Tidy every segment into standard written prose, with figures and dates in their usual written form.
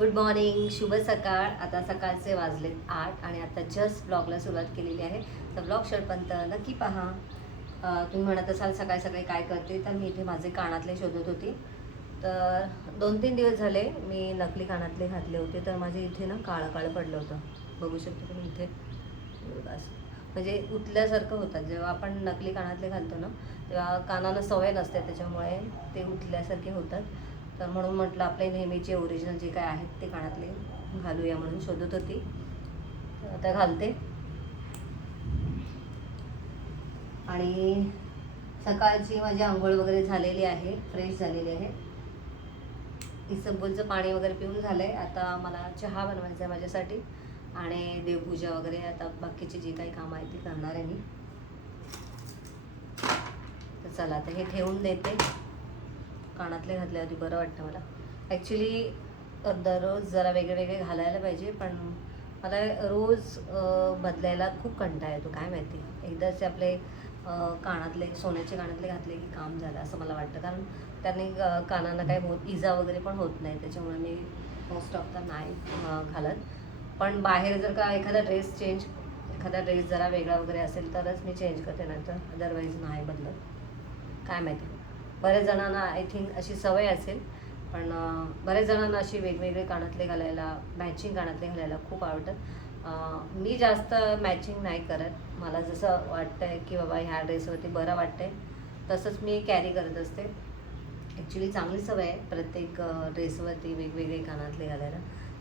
Good morning, शुभ सकाळ. आता सकाळचे वाजलेत 8 आणि आता जस्ट ब्लॉगला सुरुवात केलेली आहे. तर ब्लॉग शेवटपर्यंत नक्की पहा. तुम्ही म्हणत असाल सकाळी सकाळी काय करते, तर मी इथे माझे कानातले शोधत होती. तर 2-3 दिवस झाले मी नकली कानातले घातले होते, तर माझे इथे ना काळं काळं पडलं होतं. बघू शकतो तुम्ही इथे असं म्हणजे उठल्यासारखं होतं. जेव्हा आपण नकली कानातले घालतो ना, तेव्हा कानाला सवय नसते, त्याच्यामुळे ते उठल्यासारखे होतात. तर म्हणून म्हटलं आपले नेहमीचे ओरिजिनल जे काय आहेत ते कानातले घालूया म्हणून शोधत होती. तर आता घालते. आणि सकाळची माझी आंघोळ वगैरे झालेली आहे, फ्रेश झालेली आहे. इसबगोलचं पाणी वगैरे पिऊन झालं आहे. आता मला चहा बनवायचा आहे माझ्यासाठी आणि देवपूजा वगैरे आता बाकीची जी काही कामं आहेत ती करणार आहे मी. तर चला आता हे ठेवून देते. कानातले घातल्यावरती बरं वाटतं मला. ॲक्च्युली दररोज जरा वेगळे वेगळे घालायला पाहिजे, पण मला रोज बदलायला खूप कंटाळा येतो. काय माहिती, एकदाच आपले कानातले सोन्याचे कानातले घातले की काम झालं असं मला वाटतं. कारण त्याने कानांना काही इजा वगैरे पण होत नाही, त्याच्यामुळे मी मोस्ट ऑफ द नाही घालत. पण बाहेर जर का एखादा ड्रेस जरा वेगळा वगैरे असेल तरच मी चेंज करते, नंतर अदरवाईज नाही बदलत. काय माहिती, बऱ्याच जणांना आय थिंक अशी सवय असेल, पण बऱ्याच जणांना अशी वेगवेगळे कानातले घालायला, मॅचिंग कानातले घालायला खूप आवडतात. मी जास्त मॅचिंग नाही करत. मला जसं वाटतं आहे की बाबा ह्या ड्रेसवरती बरं वाटतं आहे तसंच मी कॅरी करत असते. ॲक्च्युली चांगली सवय आहे प्रत्येक ड्रेसवरती वेगवेगळे कानातले घालायला,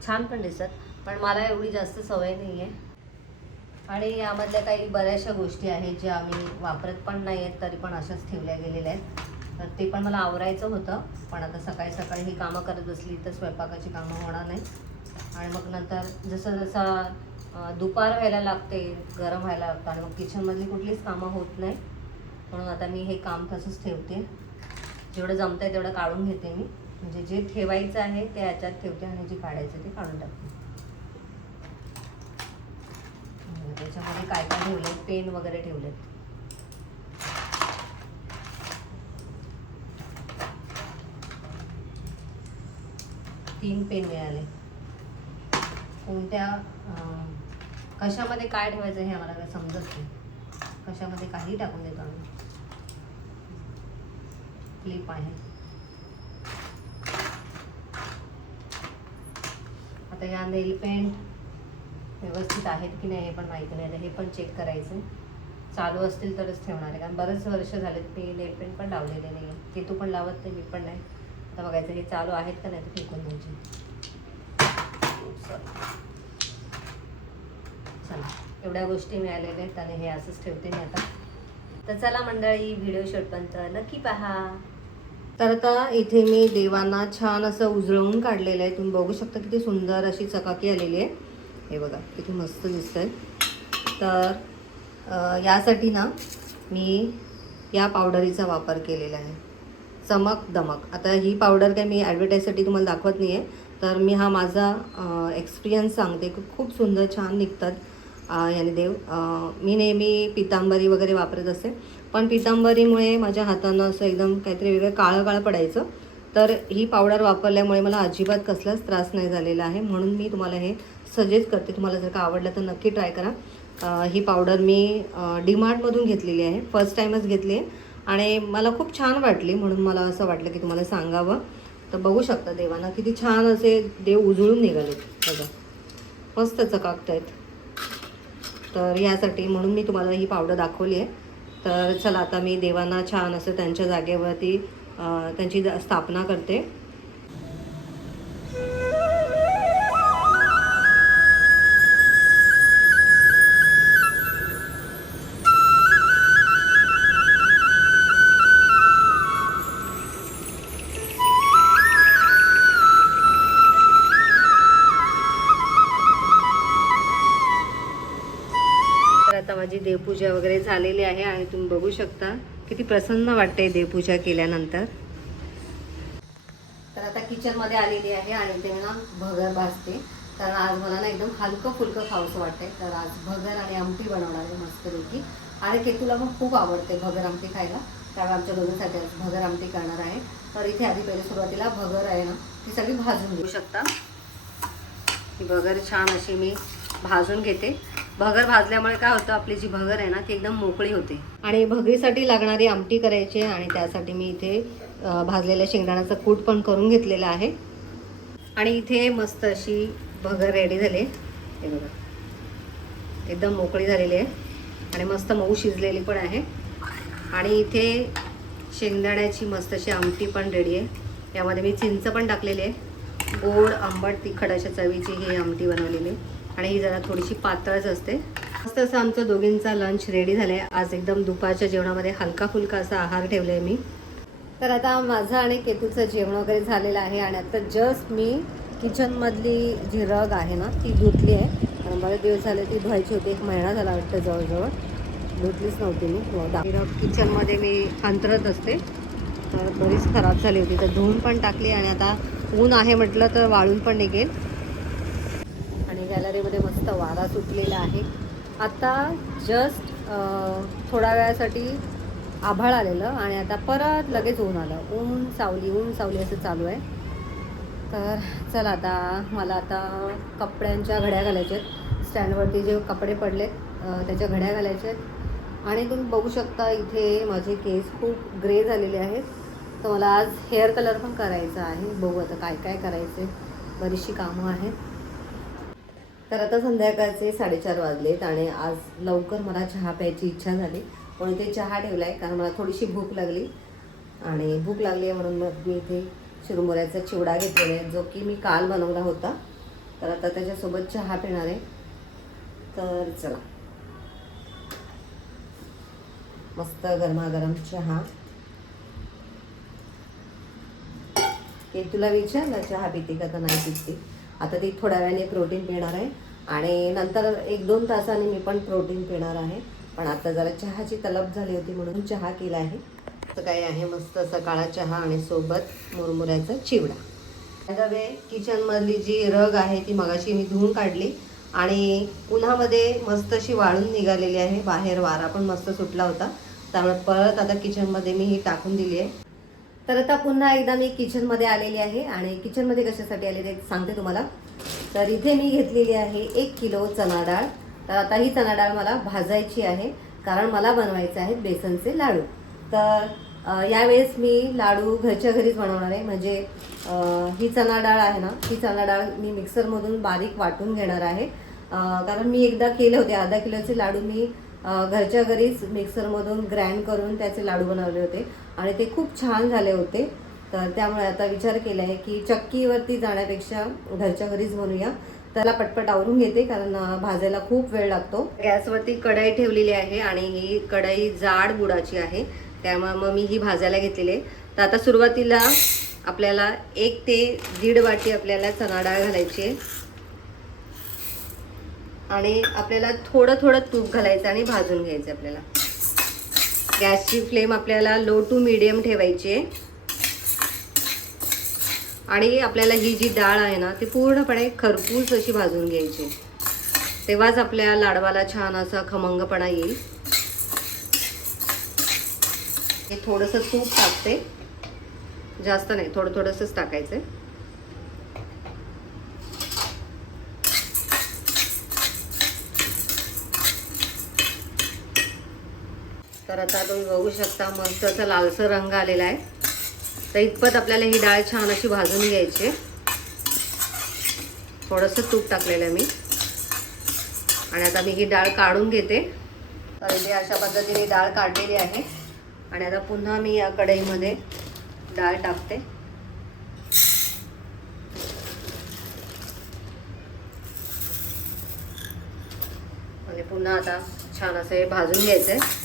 छान पण दिसत. पण मला एवढी जास्त सवय नाही आहे. आणि यामधल्या काही बऱ्याचशा गोष्टी आहेत ज्या आम्ही वापरत पण नाही आहेत, तरी पण अशाच ठेवल्या गेलेल्या आहेत. तर ते पण मला आवरायचं होतं, पण आता सकाळी सकाळी ही कामं करत बसली तर स्वयंपाकाची कामं होणार नाही. आणि मग नंतर जसं जसं दुपार व्हायला लागते, गरम व्हायला लागतं आणि मग किचनमधली कुठलीच कामं होत नाही. म्हणून आता मी हे काम तसंच ठेवते. जेवढं जमतं आहे तेवढं काढून घेते मी. म्हणजे जे ठेवायचं आहे ते याच्यात ठेवते आणि जे काढायचं ते काढून टाकते. त्याच्यामध्ये काय काय ठेवले, पेन वगैरे ठेवलेत. तीन पेन मिळाले. कोणत्या कशामध्ये काय ठेवायचं हे आम्हाला काय समजत नाही. कशामध्ये काही टाकून देतो आम्ही. क्लिप आहे. आता या नेल पेंट व्यवस्थित आहेत की नाही हे पण माहिती नाही. हे पण चेक करायचं. चालू असतील तरच ठेवणार आहे, कारण बरेच वर्ष झालेत मी नेल पेंट पण लावलेले नाही. ते तू पण लावत नाही, मी पण नाही. आता बघायचं हे चालू आहेत का नाही तर फेकून द्यायचे. चला, एवढ्या गोष्टी मिळालेल्या आहेत आणि हे असंच ठेवते मी आता. तर चला मंडळी, व्हिडिओ शेवटपर्यंत नक्की पहा. तर आता इथे मी देवांना छान असं उजळवून काढलेलं आहे. तुम्ही बघू शकता किती सुंदर अशी चकाकी आलेली आहे. हे बघा किती मस्त दिसतंय. तर यासाठी ना मी या पावडरीचा वापर केलेला आहे, चमक दमक. आता ही पावडर काय मी ॲडव्हर्टाईजसाठी तुम्हाला दाखवत नाही आहे, तर मी हा माझा एक्सपिरियन्स सांगते. खूप सुंदर छान निघतात याने देव. मी नेहमी पितांबरी वगैरे वापरत असते, पण पितांबरीमुळे माझ्या हातानं असं एकदम काहीतरी वेगळं काळं काळं पडायचं. तर ही पावडर वापरल्यामुळे मला अजिबात कसलाच त्रास नाही झालेला आहे. म्हणून मी तुम्हाला हे सजेस्ट करते. तुम्हाला जर का आवडलं तर नक्की ट्राय करा. ही पावडर मी डीमार्टमधून घेतलेली आहे, फर्स्ट टाईमच घेतली आहे आणि मला खूप छान वाटली, म्हणून मला असं वाटलं की तुम्हाला सांगावं. तर बघू शकता देवांना किती छान असे देव उजळून निघालेत. बघा मस्त चकाकत आहेत. तर यासाठी म्हणून मी तुम्हाला ही पावडर दाखवली आहे. तर चला आता मी देवांना छान असं त्यांच्या जागेवरती त्यांची स्थापना करते. आता माझी देवपूजा वगैरे झालेली आहे आणि तुम्ही बघू शकता किती प्रसन्न वाटते देवपूजा केल्यानंतर. तर आता किचनमध्ये आलेली आहे आणि ते ना भगर भाजते. कारण आज मला ना एकदम हलकं फुलकं खावंसं वाटतंय. तर आज भगर आणि आमटी बनवणार आहे मस्तपैकी. आणि केतूला पण खूप आवडते भगर आमटी खायला, त्यामुळे आमच्या दोघींसाठी आज भगर आमटी करणार आहे. तर इथे आधी पहिले सुरुवातीला भगर आहे ना ती सगळी भाजून घेऊ शकता. ही भगर छान अशी मी भाजून घेते. भगर भाजल्यामुळे काय होतं, आपली जी भगर आहे ना ती एकदम मोकळी होते. आणि भगरीसाठी लागणारी आमटी करायची आणि त्यासाठी मी इथे भाजलेल्या शेंगदाण्याचं कूट पण करून घेतलेलं आहे. आणि इथे मस्त अशी भगर रेडी झाली. हे बघा एकदम मोकळी झालेली आहे आणि मस्त मऊ शिजलेली पण आहे. आणि इथे शेंगदाण्याची मस्त अशी आमटी पण रेडी आहे. यामध्ये मी चिंच पण टाकलेली आहे. गोड आंबट तिखट अशा चवीची ही आमटी बनवलेली आहे आणि ही जरा थोडीशी पातळच असते. मस्त असं आमचं दोघींचा लंच रेडी झाला आहे. आज एकदम दुपारच्या जेवणामध्ये हलका फुलका असा आहार ठेवला आहे मी. तर आता माझं आणि केतूचं जेवण वगैरे झालेलं आहे आणि आता जस्ट मी किचनमधली जी रग आहे ना ती धुतली आहे. कारण बरेच दिवस झाले ती धुवायची होती. 1 महिना झाला वाटतं जवळजवळ, धुतलीच नव्हती मी. रग किचनमध्ये मी अंतरत असते, तर बरीच खराब झाली होती, तर धुवून पण टाकली. आणि आता ऊन आहे म्हटलं तर वाळून पण निघेल. आणि गॅलरीमध्ये मस्त वारा सुटलेला आहे. आता जस्ट थोड्या वेळासाठी आभाळ आलेलं आणि आता परत लगेच ऊन आलं. ऊन सावली असं चालू आहे. तर चला आता मला आता कपड्यांच्या घड्या घालायच्या आहेत. स्टँडवरती जे कपडे पडलेत त्याच्या घड्या घालायच्या आहेत. आणि तुम्ही बघू शकता इथे माझे केस खूप ग्रे झालेले आहेत. तर मला आज हेअर कलर पण करायचा आहे. बघू आता काय काय करायचे, बरीचशी कामं आहेत. तर आता संध्याकाळचे 4:30 वाजलेत आणि आज लवकर मला चहा प्यायची इच्छा झाली. म्हणून ते चहा ठेवला आहे, कारण मला थोडीशी भूक लागली. आणि भूक लागली आहे म्हणून मग मी इथे चिरमुऱ्याचा चिवडा घेतलेला आहे, जो की मी काल बनवला होता. तर आता त्याच्यासोबत चहा पिणार आहे. तर चला, मस्त गरमागरम चहा. की तुला विचारलं चहा पिते का तर नाही पिते. आता ती थोड्या वेळाने प्रोटीन पिणार आहे आणि नंतर 1-2 तासांनी मी पण प्रोटीन पिणार आहे. पण आता जरा चहाची तलब झाली होती म्हणून चहा केला आहे. तर काय आहे मस्त असा काळा चहा आणि सोबत मुरमुऱ्याचा चिवडा. त्यामुळे किचनमधली जी रग आहे ती मगाशी मी धुवून काढली आणि उन्हामध्ये मस्त अशी वाळून निघालेली आहे. बाहेर वारा पण मस्त सुटला होता, त्यामुळे परत आता किचनमध्ये मी ही टाकून दिली आहे. तर आता पुन्हा एकदा मी किचनमध्ये आलेली आहे. आणि किचनमध्ये कशासाठी आले ते सांगते तुम्हाला. तर इथे मी घेतलेली आहे 1 किलो चणा डाळ. तर आता ही चणा डाळ मला भाजायची आहे, कारण मला बनवायचे आहेत बेसनचे लाडू. तर यावेळेस मी लाडू घरच्या घरीच बनवणार आहे. म्हणजे ही चणा डाळ आहे ना, ही चणा डाळ मी मिक्सरमधून बारीक वाटून घेणार आहे. कारण मी एकदा केले होते, अर्धा किलोचे लाडू मी घरच्या घरीच मिक्सरमधून ग्राइंड करून त्याचे लाडू बनवले होते आणि ते खूप छान झाले होते. तर त्यामुळे आता विचार केला आहे की चक्कीवरती जाण्यापेक्षा घरच्या घरीच बनवूया. त्याला पटपट आवरून घेते, कारण भाजायला खूप वेळ लागतो. गॅसवरती कढई ठेवलेली आहे आणि ही कढई जाड बुडाची आहे, त्यामुळे मग मी ही भाजायला घेतलेली आहे. तर आता सुरुवातीला आपल्याला 1 ते 1.5 वाटी आपल्याला चणा डाळ घालायची आहे आणि आपल्याला थोडं थोडं तूप घालायचं आणि भाजून घ्यायचं. आपल्याला गॅसची फ्लेम आपल्याला लो टू मीडियम ठेवायची आहे. आणि आपल्याला ही जी डाळ आहे ना ती पूर्णपणे खरपूस अशी भाजून घ्यायची, तेव्हाच आपल्या लाडवाला छान असा खमंगपणा येईल. हे थोडंसं तूप टाकते, जास्त नाही, थोडंसंच टाकायचं. तर आता तुम्ही बघू शकता मस्त असा लालसर रंग आलेला आहे. तर इतपत आपल्याला ही डाळ छान अशी भाजून घ्यायची. थोडंसं तूप टाकलेलं आहे मी आणि आता मी ही डाळ काढून घेते. तर इथे अशा पद्धतीने डाळ काढलेली आहे आणि आता पुन्हा मी या कढईमध्ये डाळ टाकते. आणि पुन्हा आता छान असं हे भाजून घ्यायचं आहे.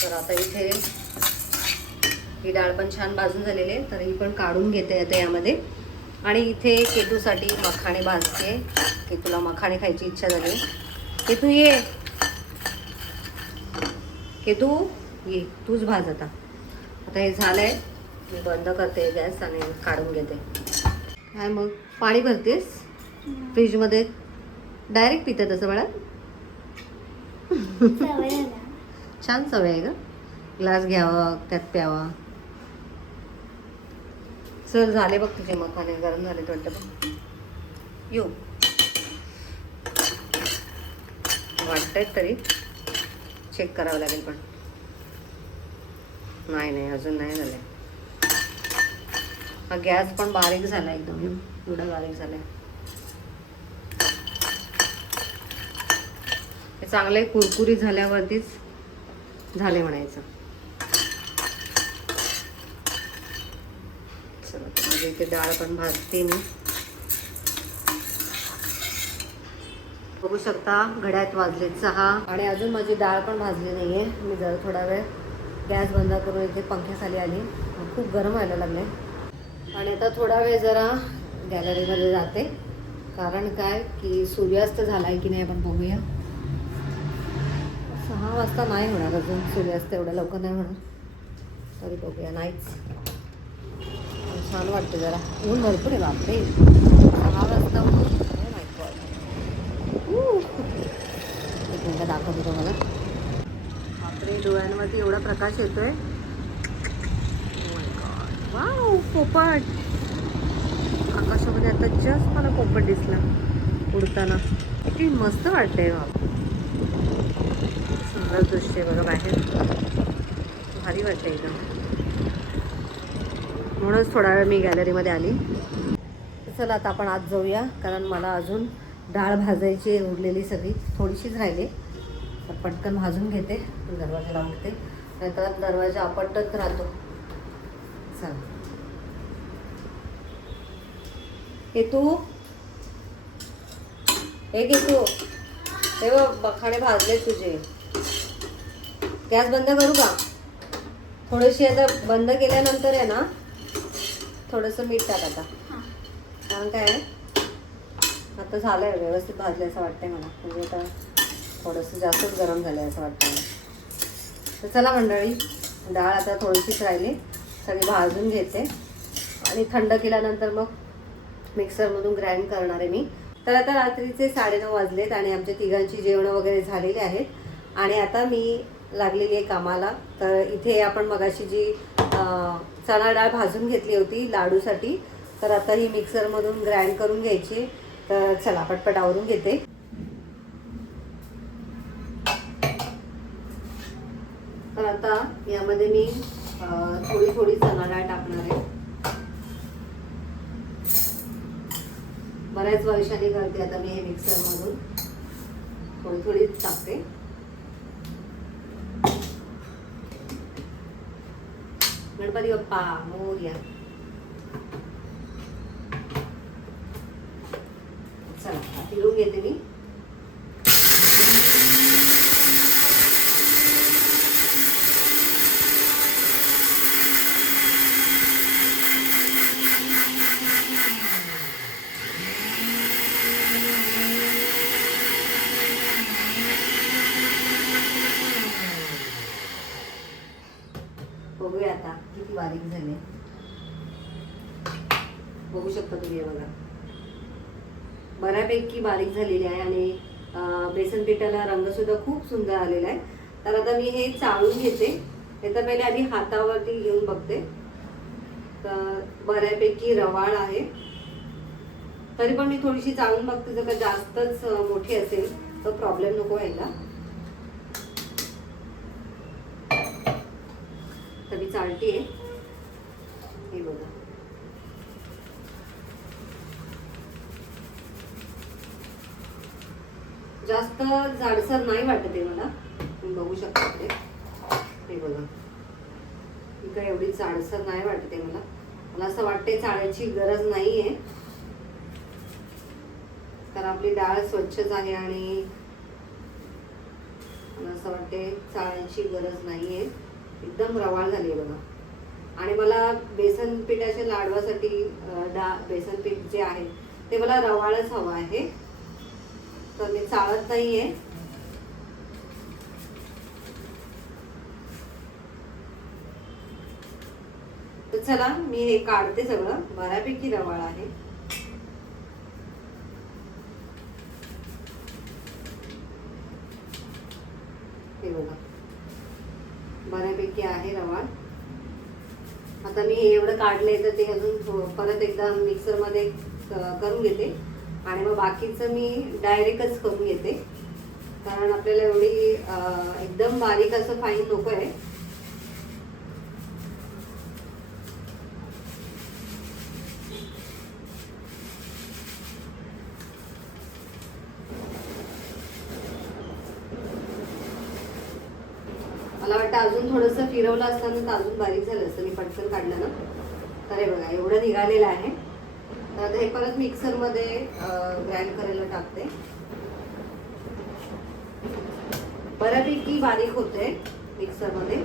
तर आता इथे ही डाळ पण छान भाजून झालेली आहे, तर ही पण काढून घेते आता यामध्ये. आणि इथे केतूसाठी मखाणे भाजते. केतूला मखाणे खायची इच्छा झाली. केतू ये, केतू ये, तूच भाज आता. आता हे झालंय, मी बंद करते गॅस आणि काढून घेते. काय मग पाणी भरतेस फ्रीजमध्ये? डायरेक्ट पिते तसं बाळा? छान सवय आहे का? ग्लास घ्यावा त्यात प्यावा. सर झाले बघ तुझे मखाने, गरम झाले वाटतं बघ. येऊ वाटतंय तरी चेक करावं लागेल, पण नाही अजून नाही झाले. हा गॅस पण बारीक झाला एकदम, एवढा बारीक झालाय. हे चांगले कुरकुरीत झाल्यावरतीच झाले म्हणायचं. चला माझी इथे डाळ पण भाजते मी. बघू शकता घड्यात वाजले 6 आणि अजून माझी डाळ पण भाजली नाहीये. मी जरा थोडा वेळ गॅस बंद करून इथे पंख्याखाली आली. खूप गरम व्हायला लागले आणि आता थोडा वेळ जरा गॅलरीमध्ये जाते. कारण काय की सूर्यास्त झाला आहे की नाही आपण बघूया. 6 वाजता नाही होणार अजून सूर्यास्त, एवढ्या लवकर नाही होणार, तरी बघूया. नाहीच, छान वाटते जरा. ऊन भरपूर आहे बापरे. 6 वाजता ऊन. एक मिनटं दाखवतो तुम्हाला. बापरे डोळ्यांवरती एवढा प्रकाश येतोय. वाव पोपट आकाशामध्ये आता जस्ट मला पोपट दिसला उडताना. किती मस्त वाटतंय बाप. सुंदर दृश्य बघा बाहेर, भारी वाटतं एकदम. म्हणूनच थोडा वेळ मी गॅलरीमध्ये आली. चला आता आपण आत जाऊया, कारण मला अजून डाळ भाजायची उरलेली सगळी थोडीशीच राहिली. तर पटकन भाजून घेते, दरवाजा लावून घेते, नाहीतर दरवाजा आपटत राहतो. चला तू एक तू हे बघ मखाणे भाजले तुझे. गॅस बंद करू का? थोडीशी आता बंद केल्यानंतर आहे ना थोडंसं मीठ टाक आता. कारण काय आहे आता झालं आहे व्यवस्थित भाजलं असं वाटतंय मला. म्हणजे आता थोडंसं जास्तच गरम झालं आहे असं वाटतं मला. तर चला मंडळी, डाळ आता थोडीशीच राहिली, सगळी भाजून घेते आणि थंड केल्यानंतर मग मिक्सरमधून ग्राइंड करणार आहे मी. तर आता रात्रीचे 9:30 वाजलेत आणि आमच्या तिघांची जेवणं वगैरे झालेली आहेत. आणि आता मी लागलेली आहे कामाला. तर इथे आपण मगाशी जी चणा डाळ भाजून घेतली होती लाडूसाठी, तर आता ही मिक्सरमधून ग्राइंड करून घ्यायची. तर चला पटपट आवरून घेते. तर आता यामध्ये मी थोडी चणा डाळ टाकणार आहे. बऱ्याच वर्षांनी करते आता मी हे मिक्सरमधून, थोडीच टाकते. गणपती बाप्पा मोरया. चला फिरून घेते मी. बघूया आता किती बारीक झाले. बघू शकता तुम्ही, बघा बऱ्यापैकी बारीक झालेली आहे आणि बेसन पिठाला रंग सुद्धा खूप सुंदर आलेला आहे. तर आता मी हे चाळून घेते. हे तर पहिले आधी हातावरती घेऊन बघते. तर बऱ्यापैकी रवाळ आहे, तरी पण मी थोडीशी चाळून बघते. जर का जास्तच मोठी असेल तर प्रॉब्लेम नको व्हायला. तर मी चालतीये. हे बघा जास्त जाडसर नाही वाटत आहे मला. तुम्ही बघू शकता इकडे. हे बघा इकडे एवढी जाडसर नाही वाटत आहे मला. मला असं वाटते चाळायची गरज नाहीये, कारण आपली डाळ स्वच्छच आहे आणि मला असं वाटते चाळायची गरज नाहीये. एकदम रवाळ झाली आहे बघा. आणि मला बेसन पिठाच्या लाडवासाठी बेसन पीठ जे आहे ते मला रवाळच हवं आहे, तर मी चाळत नाहीये. तर चला मी हे काढते. सगळं बऱ्यापैकी रवाळ आहे. हे बघा बऱ्यापैकी आहे रवाळ. आता मी हे एवढं काढले तर ते अजून परत एकदा मिक्सरमध्ये करून घेते आणि मग बाकीचं मी डायरेक्टच करून घेते, कारण आपल्याला एवढी एकदम बारीक असं फाईन नको आहे. मला वाटतं अजून थोडंसं फिरवलं असताना तर अजून बारीक झालं असतं, मी पटकन काढलं ना. तर हे बघा एवढं निघालेलं आहे. तर आता हे परत मिक्सरमध्ये ग्राइंड करायला टाकते. बऱ्यापैकी बारीक होते मिक्सरमध्ये.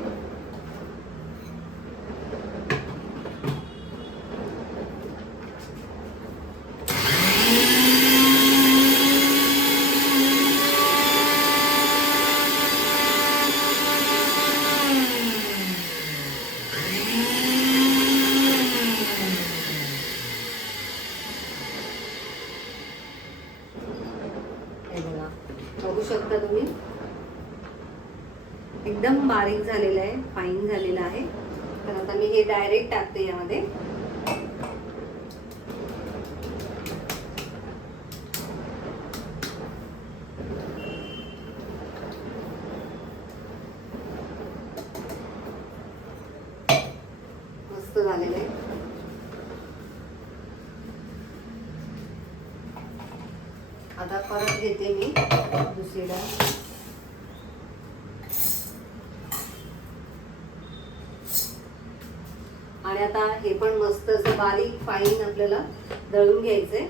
बघू शकता तुम्ही एकदम बारीक झालेलं आहे, फाईन झालेलं आहे. तर आता मी हे डायरेक्ट टाकते यामध्ये. मस्त झालेलं आहे. आता परत घेते मी दुसरी डाळ. आणि आता हे पण मस्त असं बारीक फाईन आपल्याला दळून घ्यायचंय.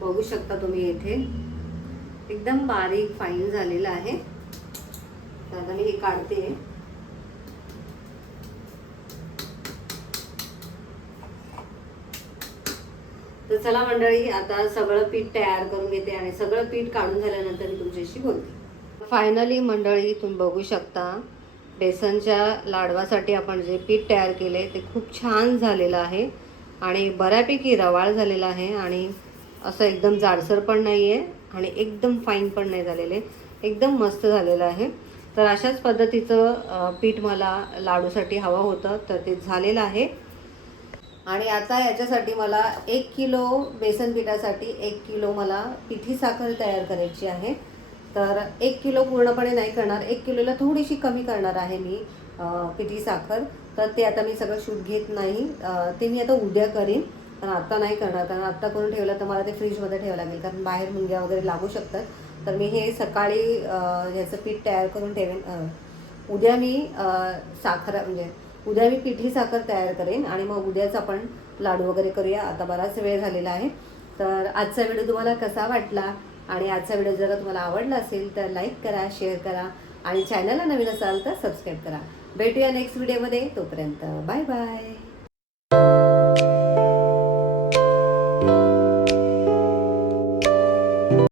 बघू शकता तुम्ही इथे एकदम बारीक फाईन झालेलं आहे. तर आता मी हे काढते. तर चला मंडळी, आता सगळं पीठ तयार करून घेते आणि सगळं पीठ काढून झाल्यानंतर मी तुमच्याशी बोलते. फायनली मंडळी तुम्ही बघू शकता बेसनच्या लाडवासाठी आपण जे पीठ तयार केले ते खूप छान झालेलं आहे आणि बऱ्यापैकी रवाळ झालेलं आहे आणि असं एकदम जाडसर पण नाही आहे आणि एकदम फाईन पण नाही झालेले, एकदम मस्त झालेलं आहे. तर अशाच पद्धतीचं पीठ मला लाडूसाठी हवं होतं, तर ते झालेलं आहे. आणि आता याच्यासाठी मला 1 किलो बेसन पिठासाठी 1 किलो मला पिठी साखर तयार करायची आहे. तर 1 किलो पूर्णपणे नाही करणार, 1 किलोला थोडीशी कमी करणार आहे मी पिठी साखर. तर ते आता मी सगळं शूट घेत नाही, ते मी आता उद्या करीन, पण आत्ता नाही करणार, कारण आत्ता करून ठेवलं तर मला ते फ्रीजमध्ये ठेवावं लागेल, कारण बाहेर मुंग्या वगैरे लागू शकतात. तर मी हे सकाळी ह्याचं पीठ तयार करून ठेवेन. उद्या मी उद्या मी पिठी साखर तयार करेन आणि मग उद्याच आपण लाडू वगैरे करूया. आता बराच वेळ झालेला आहे. तर आजचा व्हिडिओ तुम्हाला कसा वाटला आणि आजचा व्हिडिओ जर तुम्हाला आवडला असेल तर लाईक करा, शेअर करा आणि चॅनलला नवीन असाल तर सबस्क्राईब करा. भेटूया नेक्स्ट व्हिडिओमध्ये. तोपर्यंत बाय बाय.